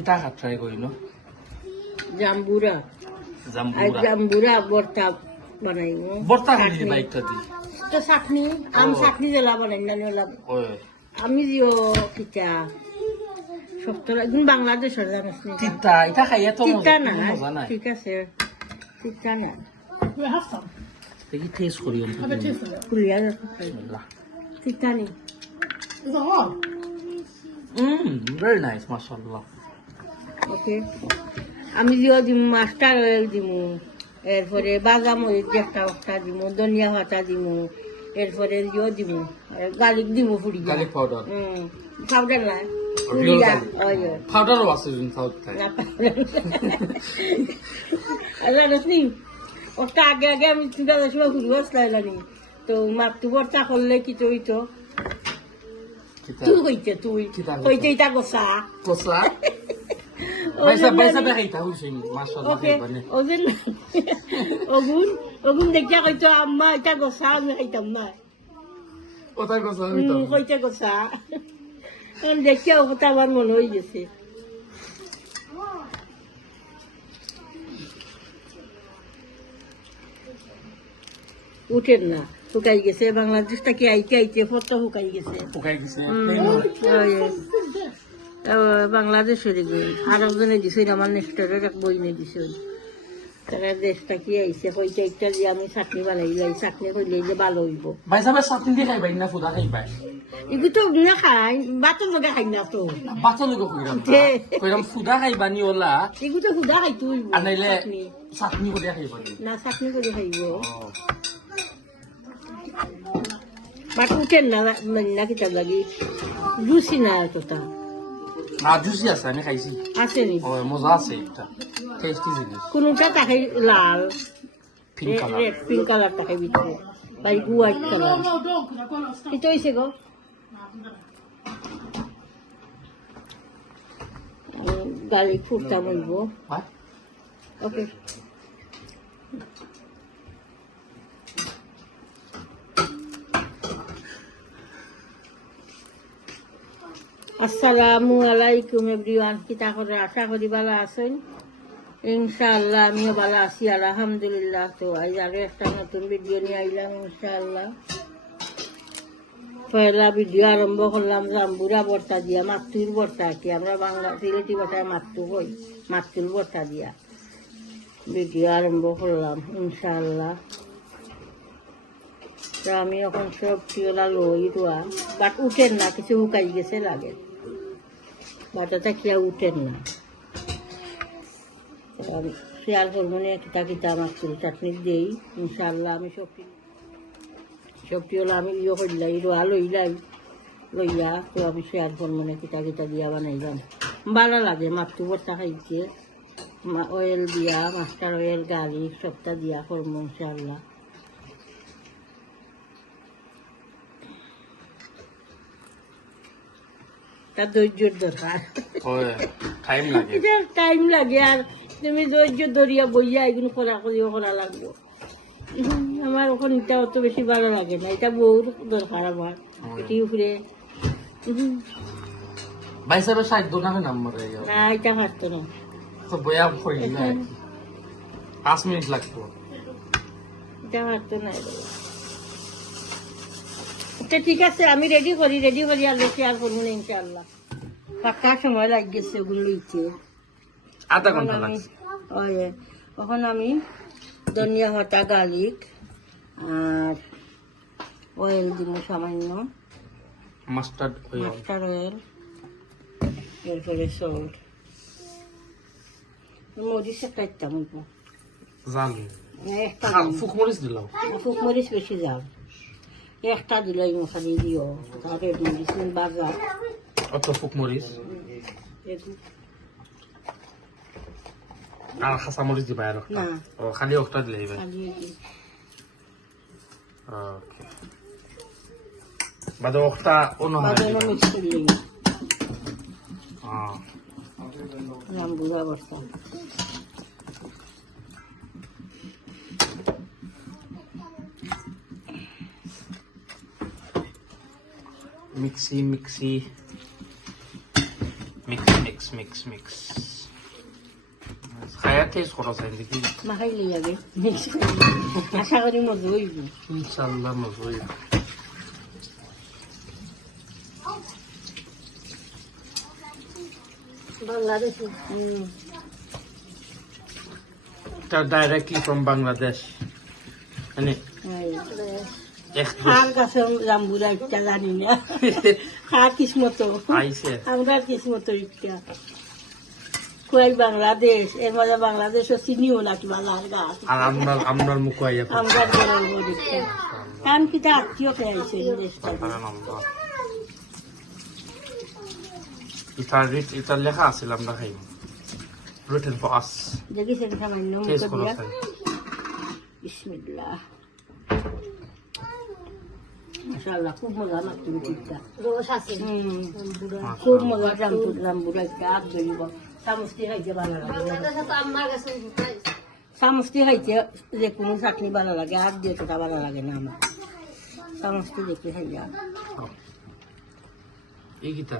কিতা খাত ট্রাই করিল জাম্বুরা জাম্বুরা জাম্বুরা ভর্তা বানাই বর্তা খালি বাইকটা দি তো চাটনি আম চাটনি জ্বলা বানাই না ওলা ওই আমি দিও কিতা সপ্তাহ একদিন বাংলাদেশের জানিস নি তিতা এটা খাইয়া তো তিতা না মজা নাই ঠিক আছে তিতা না দেখি টেস্ট করি কুলিয়া বিসমিল্লাহ তিতা নি ভেরি নাইস মাশাআল্লাহ ওকে আমি দিও দিমু মাস্টার অয়েল দিমু এরপরে বাদামরিচ একটা দিমু ধনিয়া পাতা দিমু এরপরে দিও দিমু গার্লিক দিমু ফুড়ি গার্লিক পাউডার পাউডার না রিয়েল ওই পাউডারও আছে সাউথ থাই না জানিস নি ওটা আগে আগে আমি চিন্তা করছিলাম ঘুরি বসলাইলানি তো মাতু বর্তা করলে কি তুই তো তুই হইতে তুই হইতে ইটা গোসা কোসা বাইসা খাইতা হইছিন মাশাআল্লাহ ওকে মানে ওগুন ওগুন দেখিয়া কইতো আম্মা ইটা গোসা আমি খাইতাম না ওটা কোসা হইতা হইতে গোসা দেখিয়া ওটা আমার মনে হয়ে গেছে উঠেন না শুকাই গেছে বাংলাদেশটা কি আইতে আইতে ফটো শুকাই গেছে পোকাই গেছে বাংলাদেশের আর একজনে দিছে আমার নেক্সটের এক বই নিয়ে দিছে তারা দেশটা কি আইছে কইতে একটা যে আমি চাটনি বানাই লাই চাটনি করলে যে ভালো হইব বাইসা চাটনি দিয়ে খাইবাই না ফুদা খাইবাই এগুলো তো না খাই বাতর লগে খাই না তো বাতো লোক কইরাম ফুদা খাইবানি ওলা এগুলো তো সুদা খাই তুই আনাইলে চাটনি করে খাইবানি না চাটনি করে খাইব বাট উঠেন না না কিতা লাগি জুসি না এতটা না জুসি আছে আমি খাইছি আছে নি ও মজা আছে এটা টেস্টি জিনিস কোনটা তাকে লাল pink colour red pink colour তাকে ভিতরে বাই হোয়াইট কালার এটা হইছে গো গার্লিক ফুটটা বলবো হ্যাঁ ওকে আসসালামু আলাইকুম এভরিওয়ান কিতা করে আশা করি ভালো আছেন ইনশাআল্লাহ আমিও ভালো আছি আলহামদুলিল্লাহ তো আজ আরো একটা নতুন ভিডিও নিয়ে আইলাম ইনশাআল্লাহ পয়লা ভিডিও আরম্ভ করলাম জাম্বুরা ভর্তা দিয়া মাতুর ভর্তা কি আমরা বাংলা সিলেটি ভাষায় মাতু কই মাতুর ভর্তা দিয়া ভিডিও আরম্ভ করলাম ইনশাআল্লাহ তো আমি এখন সব টিওলা লই রোয়া বাট উঠেন না কিছু শুকাই গেছে লাগে বাটাটা খেয়া উঠেন না শেয়ার করবো না কিতা কিতা আমার চুল চাটনি দিই ইনশাআল্লাহ আমি সবটি হলো আমি ইয়ে করলাই রোয়া লইলাই লইয়া তো আমি শেয়ার করবো না কিতা কিতা দিয়া বানাইলাম ভালো লাগে মাতু ভর্তা খাইছে অয়েল দিয়া মাস্টার অয়েল গার্লিক সবটা দিয়া করবো ইনশাআল্লাহ তার ধৈর্যের দরকার টাইম লাগে আর তুমি ধৈর্য ধরিয়া বইয়া এগুলো করা করিও করা লাগবো আমার ওখানে এটা অত বেশি ভালো লাগে না এটা বহুত দরকার আমার এটি উপরে না এটা পারতো না তো বয়া করি না 5 মিনিট লাগতো এটা পারতো না ঠিক আছে আমি রেডি করি আর শেয়ার করবো না ইনশাআল্লাহ পাক্কা সময় লাগছে ওগুলো লইতে আধা ঘন্টা লাগছে এখন আমি ধনিয়া পাতা গার্লিক আর অয়েল দিব সামান্য মাস্টার্ড অয়েল এরপরে সল্ট মরিচ একটা ইত্যাম ফুকমরিচ দিলাম ফুকমরিচ বেশি যাও একটা দিলাই মশালি দিও রেড মরিচ বাজার অত ফুকমরিচ আর খাসা মরিচ দিবা আর না ও খালি একটা দিলে হবে ওকে বাদ একটা অন্য মিক্স করলি নাম বুঝা বস্তা মিক্সি মিক্স খায়া টেস্ট করা যায় দেখি মাখাইলে আগে মিক্স করে আশা করি মজা হইব ইনশাআল্লাহ মজা হইব বাংলাদেশে এটা ডাইরেক্টলি ফ্রম বাংলাদেশ মানে খার কাছে জাম্বুরা ইচ্ছা জানি না খা কিসমত আইছে আমরা কিসমত ইচ্ছা খুয়াই বাংলাদেশ এর মধ্যে বাংলাদেশও চিনিও না কিবা লাল গাছ আর আমরা মুখ আইয়া আমরা গরম করি কারণ কিটা আত্মীয় খেয়েছে এটা লেখা আছিল আমরা খাইব written for us দেখি সেটা সামান্য টেস্ট মুখে করা দিয়া যায় বিসমিল্লাহ মাশাআল্লাহ খুব মজা লাগছে চিপটা রস আছে খুব মজা জাম্বুরা গাছ ধরিব সামস্তি খাইতে ভালো লাগে তো আমার কাছে সামস্তি খাইতে যে কোনো চাটনি ভালো লাগে আর দিয়ে তোটা ভালো লাগে না আমার সামস্তি দেখে খাইয়া এই গীতা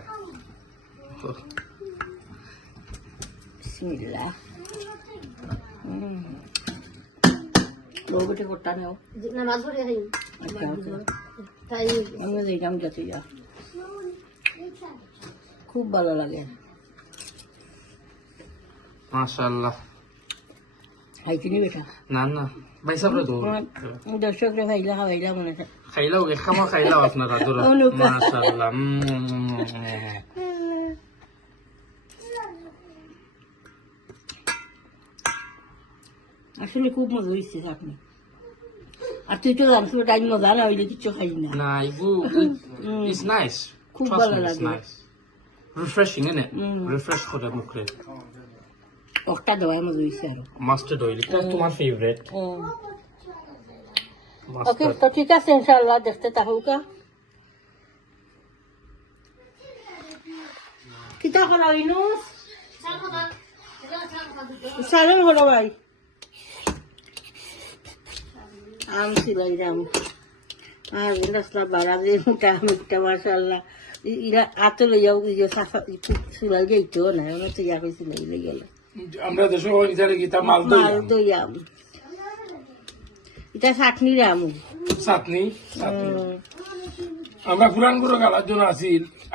বিসমিল্লাহ লোকটি করতে নেও নামাজ পড়ে খাই আচ্ছা আচ্ছা তাই আমি দেখলাম যাতে যা খুব ভালো লাগে মাশাআল্লাহ খাইছিনি বেটা না না ভাই সাবরে তো দর্শকরা খাইলা খাইলা মনে হয় খাইলাও খামা খাইলাও আপনারা ধরো অনুকা। মাশাআল্লাহ আসলে খুব মজা হয়েছে আপনি আর তুই তো জানছো টাইম মজা না হইলে কিচ্ছু খাই না না ইগু ইটস নাইস খুব ভালো লাগে। Refreshing in it Mm. Refresh করে মুখে একটা দেওয়াই মজা হয়েছে আরো মাস্টার্ড অয়েল এটা তোমার ফেভারিট ওকে তো ঠিক আছে ইনশাআল্লাহ দেখতে থাকুকা কিতা করা ইনুস সালাম হলো ভাই আম সিলাই রাম আর রাস্তা বাড়া দিয়ে মোটা মিটটা মাশাআল্লাহ ইরা আতো লইয়াও ইয়ে সাফা সিলাই যাইতো না আমরা তো ইয়া করে সিলাই লই গেল আমরা দেশে ওইটারে গীতা মাল মাল দইয়াম এটা চাটনি রাম চাটনি আমরা পুরান গুলো গালার জন্য আছি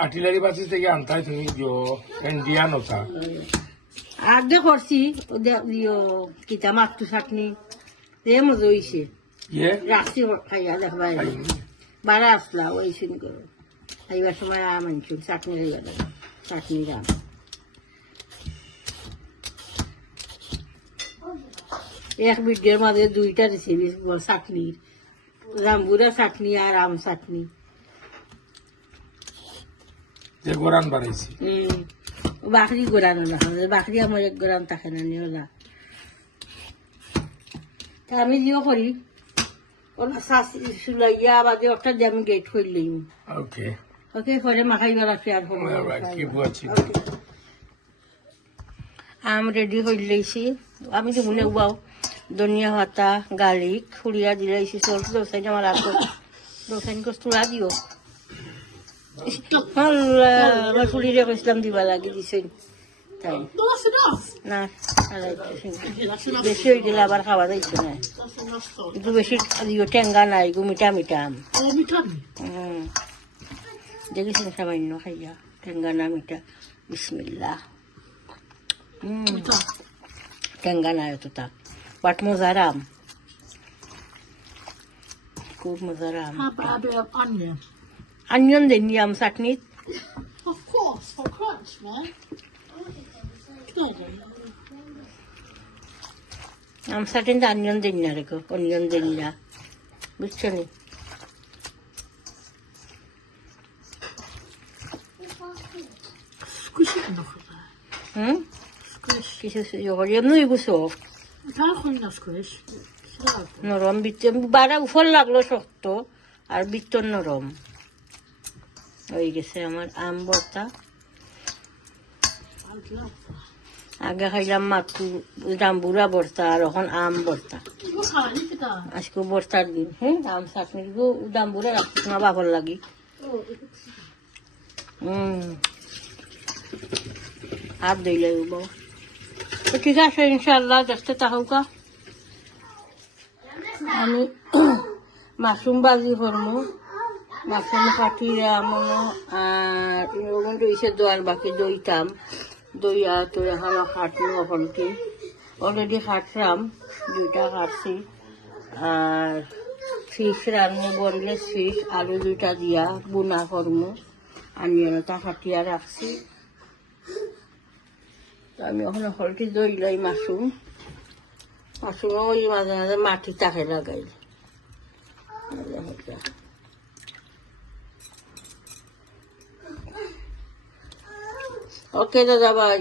আর্টিলারি বাসি থেকে আনতাই তুমি ইন্ডিয়ান ওটা আগে করছি কিতা মাত্র চাটনি তে মজা হয়েছে ইয়ে রাখছি খাইয়া দেখবাই বারা আসলা ওই সিন করো খাইবার সময় আম আনছুন চাটনি খাইয়া দেব চাটনি রাম এক ভিডিওর মাঝে দুইটা রেসিপি চাটনির জাম্বুরা চাটনি আর আম চাটনি যে গোরান বাড়াইছি বাকরি গোড়ানো না বাকরি আমার এক গোড়ান থাকে না নিওলা তা আমি দিও করি ওলা শাসি সুলাইয়া বাদে একটা দিয়ে আমি গেট করলাম ওকে ওকে পরে মাখাইবার আছে আর keep watching. আম রেডি হয়ে লইছি আমি তো মনে উবাও ধনিয়া পাতা গার্লিক খুড়িয়া দিলাইছি চল দোসাই আমার আগত দোসাই কস্তুরা দিও আল্লাহ আমার খুড়িরে কইছিলাম দিবা লাগি দিছে তাই না বেশি হয়ে গেলে আবার খাওয়া যাইছে না একটু বেশি দিও টেঙ্গা নাই গো মিঠা মিঠা আম দেখেছেন সামান্য খাইয়া টেঙ্গা না মিঠা বিসমিল্লাহ টেঙ্গা নাই অতটা বাট মজার আম খুব মজার আম অনিয়ন দেননি আম চাটনিত Of course, for crunch, man. আম চাটনিতে অনিয়ন দেন না রেখো অনিয়ন দেন না বুঝছো নি Squish it enough of that. Hmm Squish. কিছু এমনি গুছো Can't clean the squish. নরম ভিতর বাড়া উফর লাগলো শক্ত আর ভিতর নরম হয়ে গেছে আমার আম ভর্তা I'd love that. আগে খাইলাম মাত্র জাম্বুরা ভর্তা আর এখন আম ভর্তা Look at that. আজকে ভর্তার দিন আম চাটনি জাম্বুরা রাখছিস না বাবর লাগি হাত ধুইলে উঠবো। তো ঠিক আছে ইনশাল্লাহ দেখতে থাকুকা। আমি মাশরুম ভাজি করবো, মাশরুম কাটিয়ে আমনো আর ওগুলো ইসে দোয়ার বাকি দইতাম, দইয়া তো এখন কাটলো ওখানকে অলরেডি কাটলাম, 2টা কাটছি। আর ফিশ রান্না বনলেস ফিশ আলু 2টা দিয়া বুনা করবো, আনিয়নটা কাটিয়া রাখছি। আমি ওখানে হলটি দইলাই মাশরুম ওই মাঝে মাঝে মাটি তাকে লাগাই। ওকে দাদা ভাই,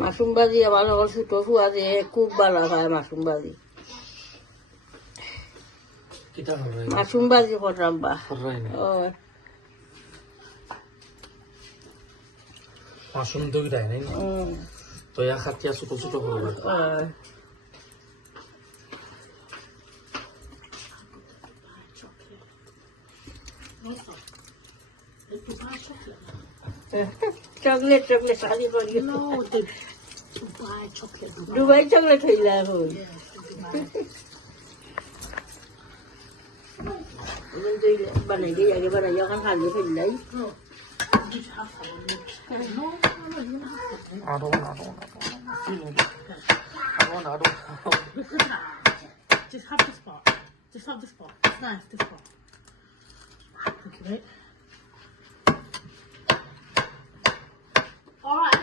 মাশরুম ভাজি আমার ছোট ফুয়া যে খুব ভালো হয় মাশরুম ভাজি। মাশরুম ভাজি করলাম বা মাশরুম দই দেয় নাই তো খাতিয়া ছোট ছোট করবে। চকলেট চকলেট শাদি করি No, the Dubai chocolate. Dubai chocolate হইলা এখন বানাই দিই আগে বানাই এখন খালি ফেললাই। Just have some lips. No, you don't have to. I don't. Just have the spot. Just have the spot. It's nice, the spot. Thank you, mate. Alright.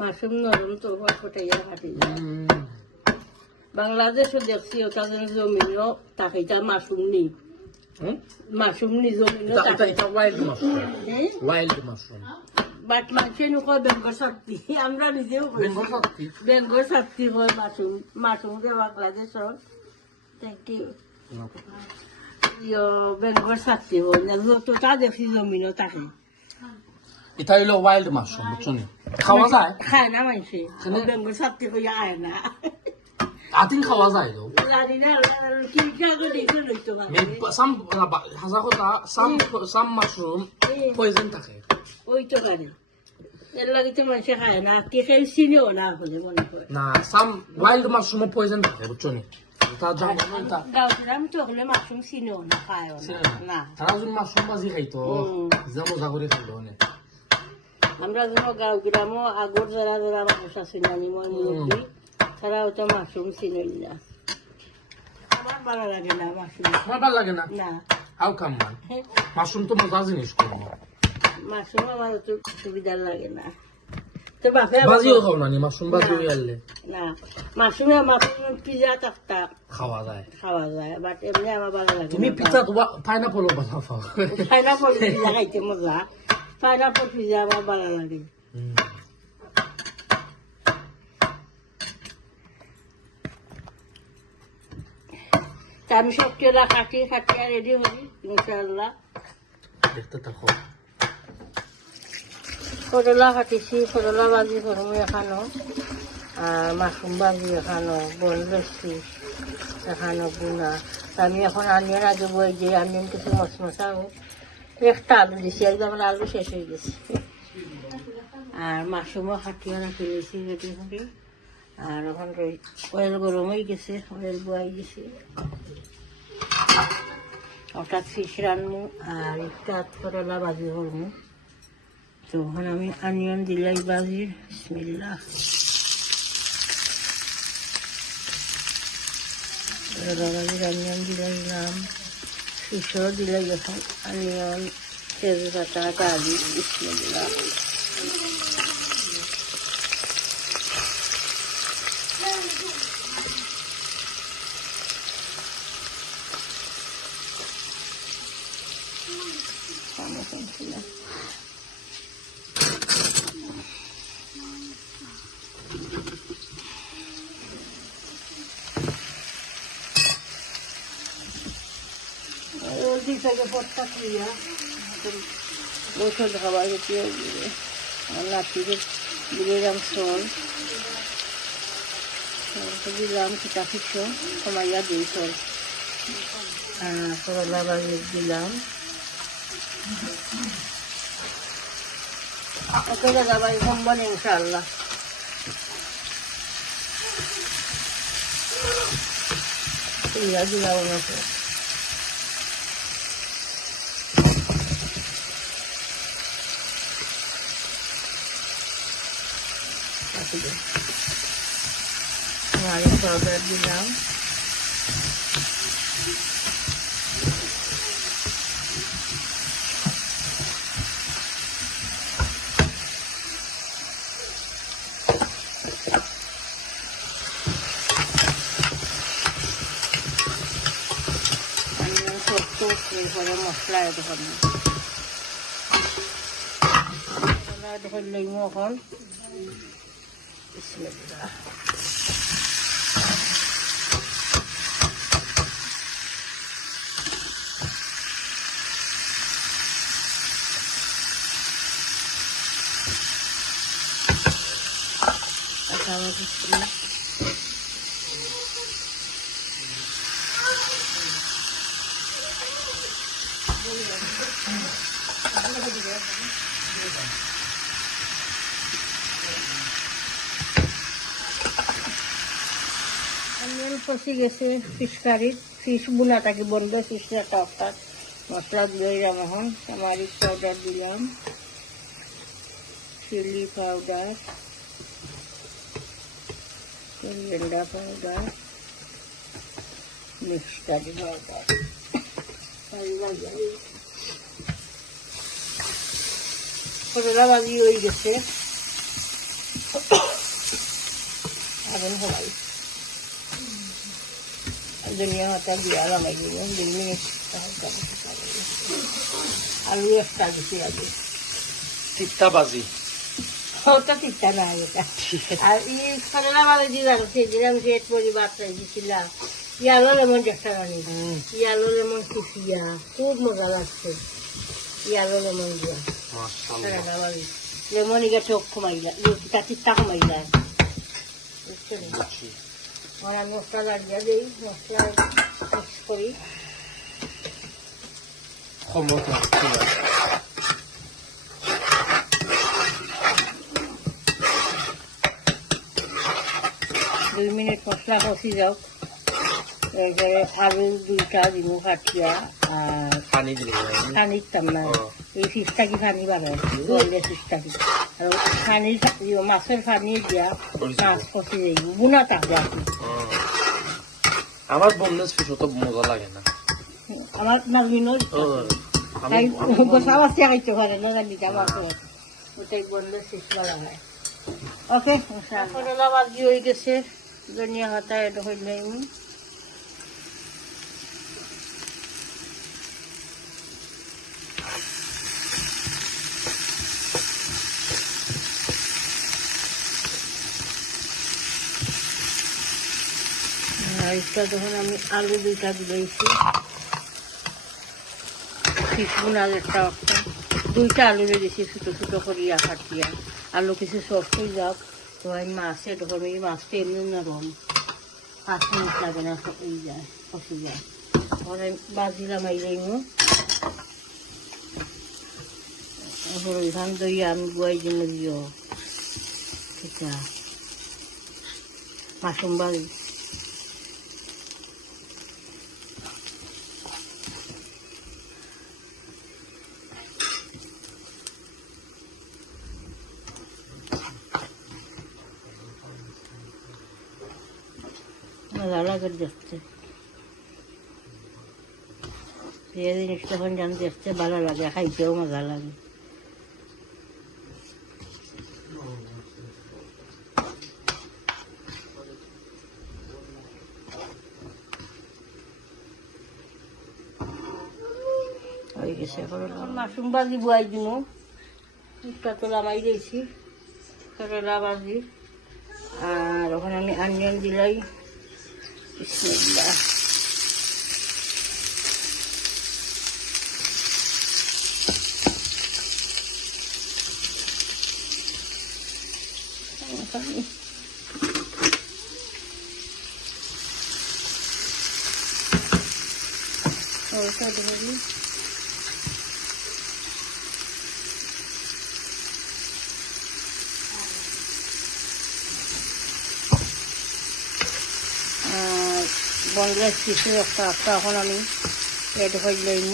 Mushroom নরম তো ফটাইয়া কাটি বাংলাদেশও দেখছি ওটা যেন জমিনও তাকেইটা মাশরুম নেই, মাশরুম নি জমিনও এটা wild mushroom, wild mushroom. But মানুষের কয় বেঙ্গল শক্তি, আমরা নিজেও বেঙ্গল শক্তি হয় মাশরুম, মাশরুম রে বাংলাদেশর। Thank you. বেঙ্গল শক্তি হয় না যতটা দেখছি জমিনও তাকে। এটা হইলো ওয়াইল্ড মাশরুম, বুঝছো নি? খাওয়া যায়? খায় না মানুষে, বেঙ্গল শক্তি হইয়া আয় না। আদিন খাওয়া যায় তো? জানি না, কি কাগজ দেখে লইতো না। হাজা কথা সাম মাশরুম পয়জন থাকে। ওই তো কারে এর লাগে তো মানুষে খায় না, কে খেয়ে চিনেও না বলে মনে করে না। সাম ওয়াইল্ড মাশরুম পয়জন থাকে, বুঝছো নি? তা জানো না? গাউছিলাম তো হলে মাশরুম চিনেও না, খায়ও না। তারা যদি মাশরুম ভাজি খাইতো যা মজা করে খাইতো অনেক। আমরা যেন গাঁও গ্রামও আগর যারা যারা মানুষ আছে জানি মই মুরব্বী, তারা ওটা মাশরুম চিনই না। আমার ভালো লাগে না মাশরুম। আমার ভালো লাগে না? না। হাউ কাম মান? মাশরুম তো মজা জিনিস কম। মাশরুম আমার তো সুবিধা লাগে না। তো বাপে ভাজিও খাও না নি? মাশরুম ভাজিও আনলে না, মাশরুম পিজা টাকটা খাওয়া যায়, খাওয়া যায়, বাট এমনি আমার ভালো লাগে। তুমি পিজা তো পাইনাপল বানাও? পাইনাপল পিজা খাইতে মজা, পাইনাপল পিজা আমার ভালো লাগে। আমি সব কেলা কাটিয়ে রেডি হই ইনশাআল্লাহ। দেখতে থাকো। করলা কাটিছি, করলা ভাজি করবো এখানো, আর মাশরুম ভাজি এখানো, বনলেস ফিশ এখানো বুনা। আমি এখন আনিয়ন আগে বই যে আনিয়ন কিছু মশমশা একটা আলু দিছি, একদম আলু শেষ হয়ে গেছে। আর মাশরুমও কাটিয়ে রাখি দিয়েছি রেডি করে। আর এখন অয়েল গরম হয়ে গেছে, অয়েল বয়াই গেছে। হঠাৎ ফিশ রানবো আর একটা করলা ভাজি করবো। তো ওখানে আমি আনিয়ন দিলাই ভাজির, বিসমিল্লাহ। করলা ভাজির আনিয়ন দিলাইলাম, ফিশও দিলাই এখন আনিয়ন, তেজপাতা, ডালি, বিসমিল্লাহ। থেকে পটটা খুঁড়িয়া বসে খাবার দিয়ে নাতিদের দিলাম সল, দিলাম কিটা কিছু কমাইয়া দিই সল, করলা ভাজি দিলাম। ওকে দাদা ভাই কমবেন ইনশাআল্লাহ। দিলাম ওনাকে পাউডার দিলাম। এরপরে মশলা এড করবো। মশলা এড করলে এখন বিসমিল্লাহ। কষি গেছে ফিশ কারির, ফিশ বুনাটাকে বলবে ফিশটা টকটা। মশলা দিলাম এখন, টামারিক পাউডার দিলাম, chilli powder, coriander powder, mix curry powder. করলা ভাজি হয়ে গেছে, আগুন হলাই ধনিয়া পাতা দিয়া লাগাই দিলাম 2 মিনিট। আলু একটা দিচ্ছি আগে, তিক্তা বাজি ওটা তিক্তা না এটা। আর এই করলা ভাজি দিলাম, সেদিলাম সেট পরিবার দিয়েছিলাম ইয়ালো লেমন একটা রানি, ইয়ালো লেমন কুচিয়া, খুব মজা লাগছে ইয়ালো লেমন দিয়া করলা ভাজি। লেমন ইগা চোখ কমাইলা, তিক্তা কমাইলা, বুঝছেন? আর আমি মশলা লাগিয়ে দিই, মশলা মিক্স করি। দুই মিনিট মশলা কষি যাও, এরপরে আলু 2টা দিব কাটিয়া। আর পানি দিলে পানি দিতাম না, এই ফিশটা কি পানি বাড়ায় ফিশটা কি, আর পানি মাছের পানি দিয়া মাছ কষি যাই বুনা থাকবে। আমার বোনলেস ফিশ অত মজা লাগে না, আমার নাজমিন বসা বাচ্চা খাইতে পারে না, জানি আমার ওটাই বললে শেষ করা হয়। ওকে করলা ভাজি হয়ে গেছে, ধনিয়া পাতা এটা হইলে আমি এটা যখন আমি আলু 2টা দিয়েছি, ফিশ বুনালেরটা 2টা আলু দিয়েছি ছোটো ছোটো করিয়া কাটিয়া। আলু কিছু সফট হয়ে যাক, তো আমি মাছে তখন এই মাছটা এমনি নরম, 5 মিনিট লাগে না, হয়ে যায় কষে যায়। তখন আমি বাজিলাম আইলাইমু ওইখান দই আমি গুয়াই জন্য দিও এটা মাশরুম বাজি। মজা লাগে দেখতে, এই জিনিসটা যখন জান দেখতে ভালো লাগে, খাইতেও মজা লাগে। হয়ে গেছে, এখন মাশরুম ভাজি বুয়াই দিব, একটা তো লামাই দিয়েছি করলা ভাজি। আর ওখানে আমি অনিয়ন দিলাই, বিসমিল্লাহ। সরষা ধরি বনলেস কিছু একটা এখন আমি এড হয়ে যাইম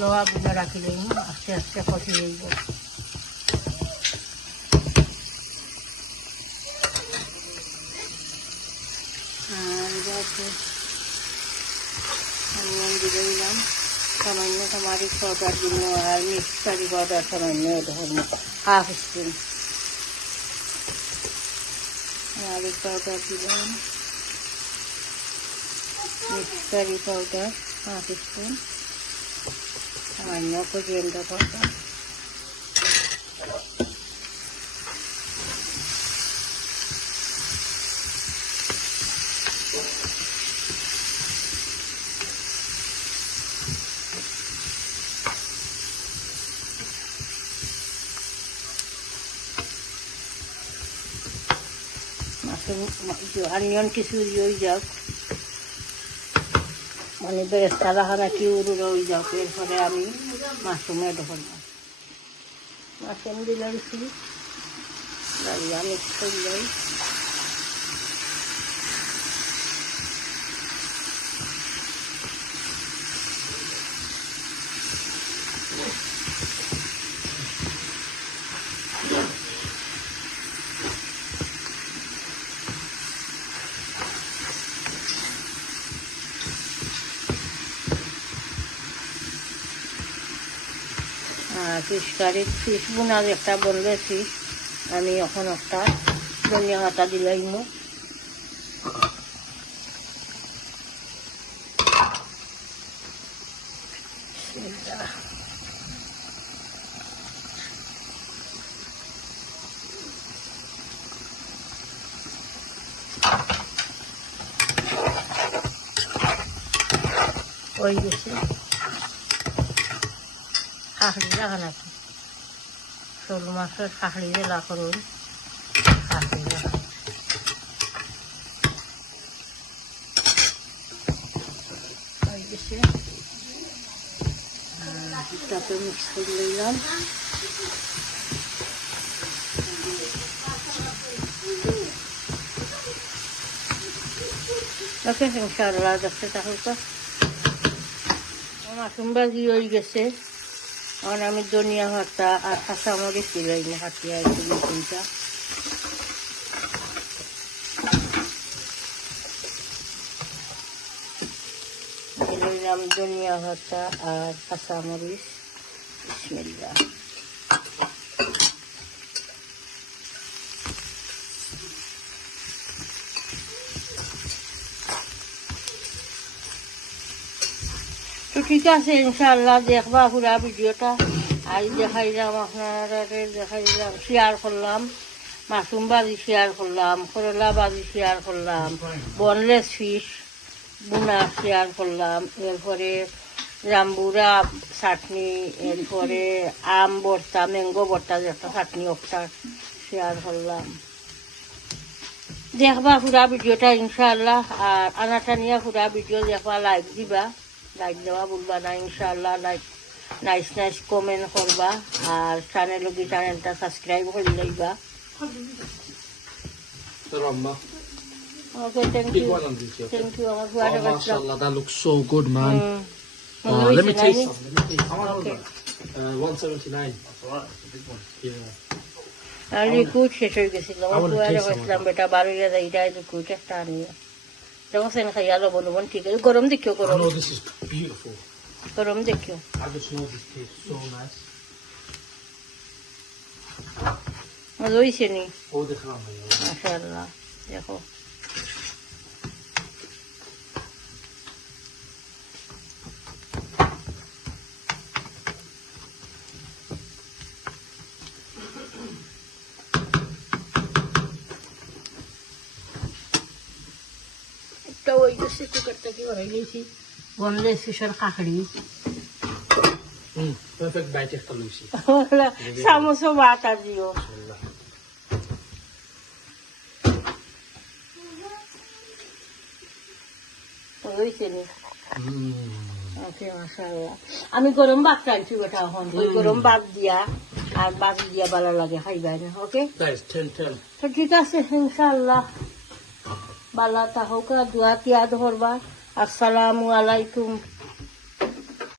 লোহা গুলো রাখি দিই আস্তে আস্তে কষি দিব আর অনিয়ন দিয়ে দিলাম সামান্য টমাটিক পাউডার দিল আর মিক্স কারি পাউডার সামান্য ধরনের হাফ স্পুন গার্লিক পাউডার দিলাম mix curry powder half spoon সামান্য কোরিয়েন্ডার পাউডার অনিয়ন কিছু হয়ে যাক মানে বেরেস্তা রাখানা কি উড়ুড়ে হয়ে যাক এরপরে আমি মাশরুম এড করলাম মাশরুম দিলে দিচ্ছি মিক্স করে যাই ফিশ কারি ফিশ বোনার একটা বনলে ফিশ আমি এখন একটা ধনিয়া পাতা দিলাম ওই গেছে খাখড়ি রাখা নাকি শোল মাছের খাখড়ি জেলা করুন খাখড়ি রাখা হয়ে গেছে তাতে মিক্স করে নিলাম ওকে ইনশাআল্লাহ দেখতে তাহলে তো মাশরুম ভাজি হয়ে গেছে এখন আমি ধনিয়া পাতা আর কাঁচামরিচ দিলাই না হাতিয়া একটু তিনটা দিলাম ধনিয়া পাতা আর কাঁচামরিচ বিসমিল্লাহ তো ঠিক আছে ইনশাআল্লাহ দেখবা পুরা ভিডিওটা আজ দেখাইলাম আপনারা দেখাইলাম শেয়ার করলাম মাশরুম ভাজি শেয়ার করলাম করলা ভাজি শেয়ার করলাম বনলেস ফিশ বুনা শেয়ার করলাম এরপরে জাম্বুরা চাটনি এরপরে আম ভর্তা ম্যাঙ্গো ভর্তা একটা চাটনি একটা শেয়ার করলাম দেখবা পুরা ভিডিওটা ইনশাআল্লাহ আর আনাটানিয়া পুরা ভিডিও দেখবা লাইক দিবা লাইক দেওয়া বলবা না ইনশাআল্লাহ লাইক নাইস নাইস কমেন্ট করবা আর চ্যানেলটা সাবস্ক্রাইব করে লইবা ওকে থ্যাংক ইউ আমার ফুয়াটা Oh, mashallah, that looks so good, man. Let me taste some. Okay. 179. Yeah. R liquid শেষ হয়ে গেছিল আমার ফুয়াটা বলছিলাম বেটা 12 টাকা এইটা লিকুইড একটা আনিয়া যখন সেন খাইয়া লবণ লবণ ঠিক আছে গরম দেখিও I গরম know this is beautiful. গরম দেখিও I just know this tastes so nice. মজা হয়েছে নি ও দেখলাম মাশাআল্লাহ দেখো একটা ওই যে কুকারটা কি করে গেছি বনলেস ফিশের কাকড়ি পারফেক্ট বাইট একটা লইছি চামচও ভাত আর দিও হয়েছে নি ওকে মাশাআল্লাহ আমি গরম ভাত খাইছি বেটা এখন ওই গরম ভাত দিয়া আর ভাত দিয়া ভালো লাগে খাইবা না ওকে গাইস 10 তো ঠিক আছে ইনশাআল্লাহ ভালো থাকুক দোয়া তিয়া ধরবা আসসালামু আলাইকুম